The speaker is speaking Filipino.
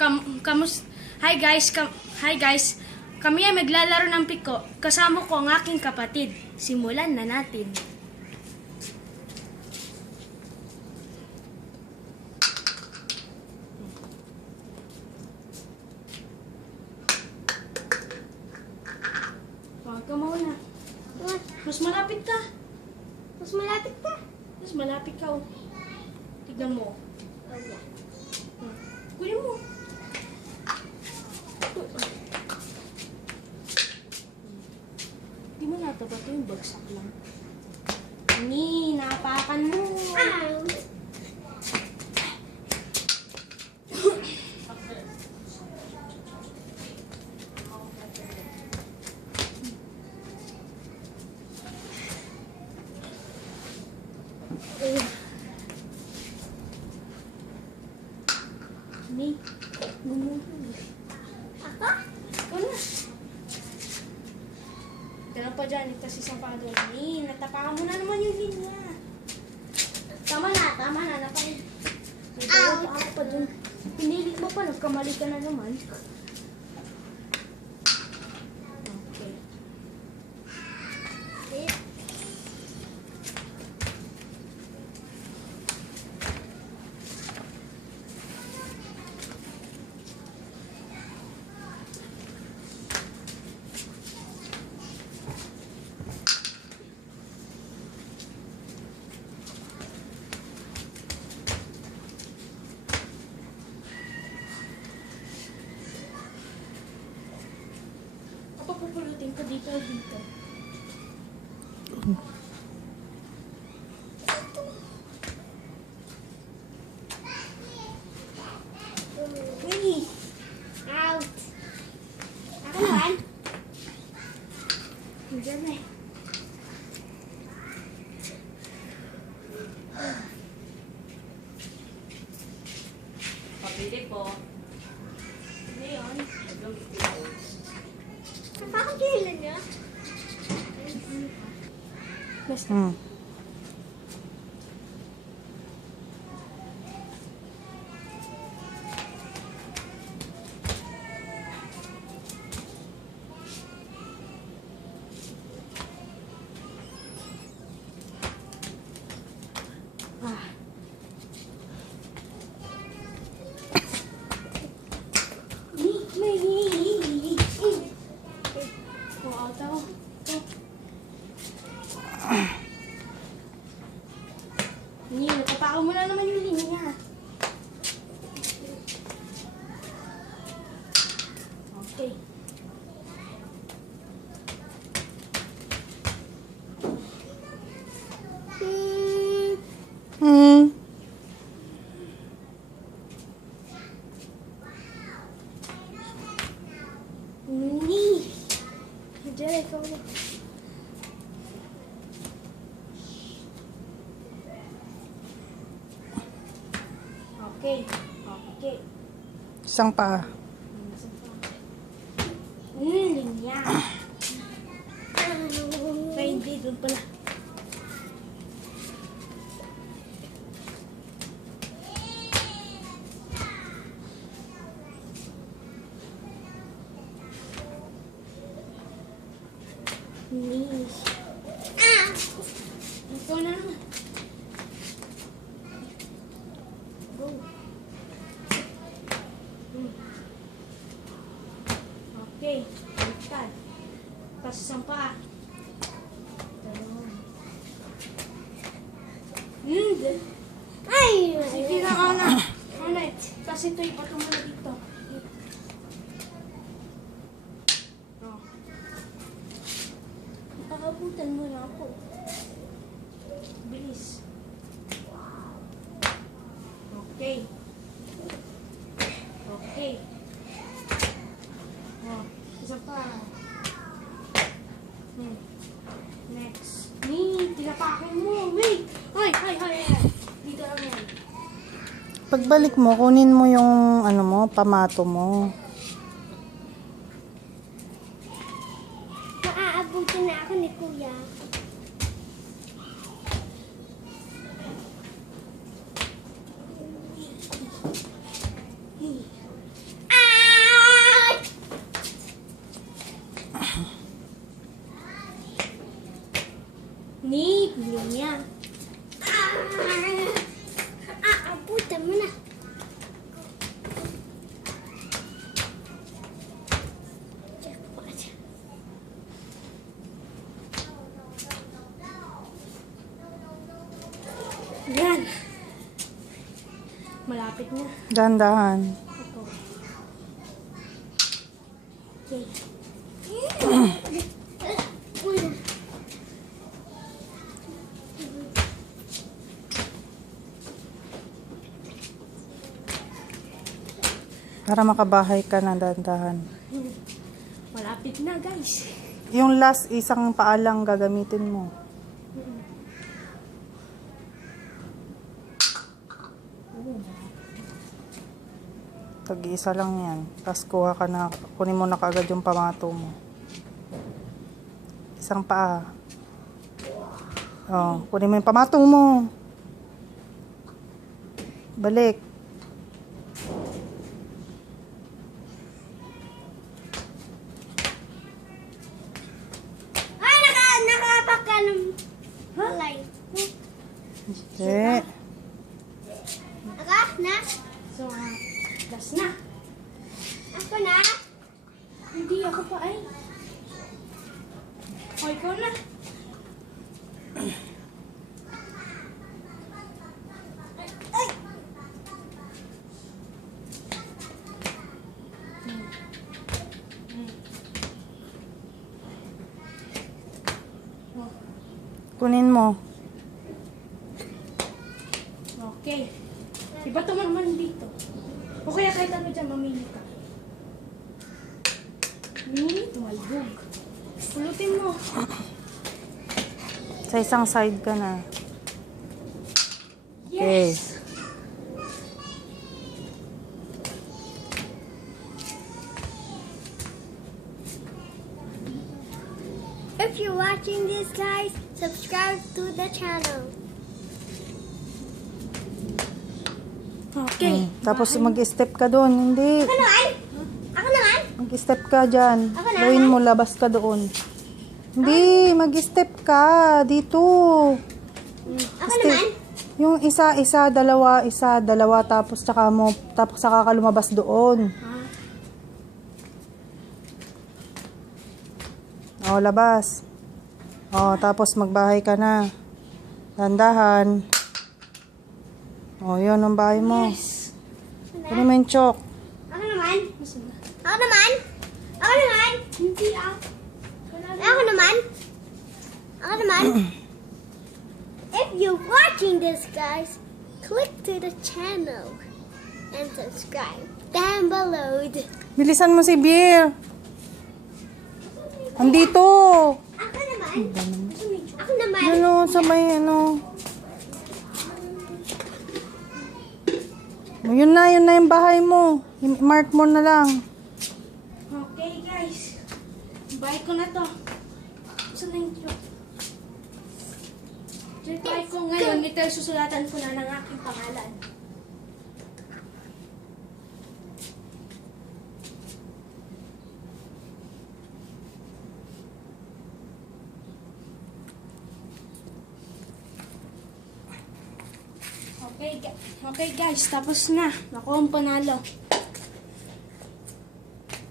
Hi guys. Kami ay maglalaro ng piko. Kasama ko ang aking kapatid. Simulan na natin. Huwag ka muna. Mas malapit ka. Mas malapit ka. Mas malapit ka. Oh. Tignan mo. Kunin mo. Di mo natabato yung bagsak lang. Ni, napakan mo. Ow! Ni, gumulo. Ako? Wala. Dala pa dyan, ito si Sampado. Ni, natapakan mo na naman yung linya. Tama na. Napakin. Ow! Ako pa dun. Pinilit mo pa, nagkamali ka na naman. Okay. Papupulutin ko dito. Uy! Out! Ako naman. Diyan eh. Pabili po. Ano yun? Napakakilan niya. Basta. Ah. Oo, tao. Hindi, natapakaw mo na naman yung linya. Okay. Ni. Diyan, ikaw na. Okay. Isang pa. Linya. Ay, hindi. Doon pala. Nice. Ito na naman. Go. Okay. Baliktad. Tapos isang paa. Dalawang. Ay! Sige na, Ana. Ulit. Tapos ito, ipato mo na dito. Oh. Pakabutan mo na ako. Bilis. Okay. Oh, isa pa. Next. Tinapakin mo. Wait. Ay. Dito lang yan. Pagbalik mo, kunin mo yung pamato mo. Maaabutin na ako ni Kuya. malapit na. Dahan-dahan. Ito. Okay. Para makabahay ka na dahan-dahan. Malapit na, guys. Yung last, isang paa lang gagamitin mo. Tag-iisa lang yan. Tapos kuha ka na, kunin mo na kaagad yung pamato mo. Isang paa. Oh, kunin mo yung pamato mo. Balik. Ay, nakapak ka ng halay. Okay. Naka, na? So, last na. Ako na? Hindi ako pa ay. O, ikaw na. Kunin mo. Okay. Iba to naman dito. O kaya kahit ano dyan, mamili ka. Tumalbog. Pulutin mo. Sa isang side ka na. Okay. Yes! If you're watching this, guys, subscribe to the channel. Okay. Tapos mag-step ka doon. Hindi. Ako naman? Ako naman? Mag-step ka dyan. Ako na, Gawin mo, labas ka doon. Hindi, mag-step ka. Dito. Ako naman? Yung isa, dalawa, tapos saka ka lumabas doon. O, labas. O, tapos magbahay ka na. Dandahan. O, yun ang bahay mo. Yes. Kunin mo yung chalk. Ako naman? Nasaan na? Ako naman? Ako naman? Hindi ah. Ako naman? Ako naman? If you're watching this, guys, click to the channel and subscribe down below. Bilisan mo si Beer. Andito. Ako naman? Ako naman? Ano, sa may ano. O, yun na yung bahay mo. Mark mo na lang. Okay guys. Bye ko na to. Saan na yung joke? Bye ko ngayon. Ito yung susulatan ko na ng aking pangalan. Okay guys, tapos na. Ako ang panalo.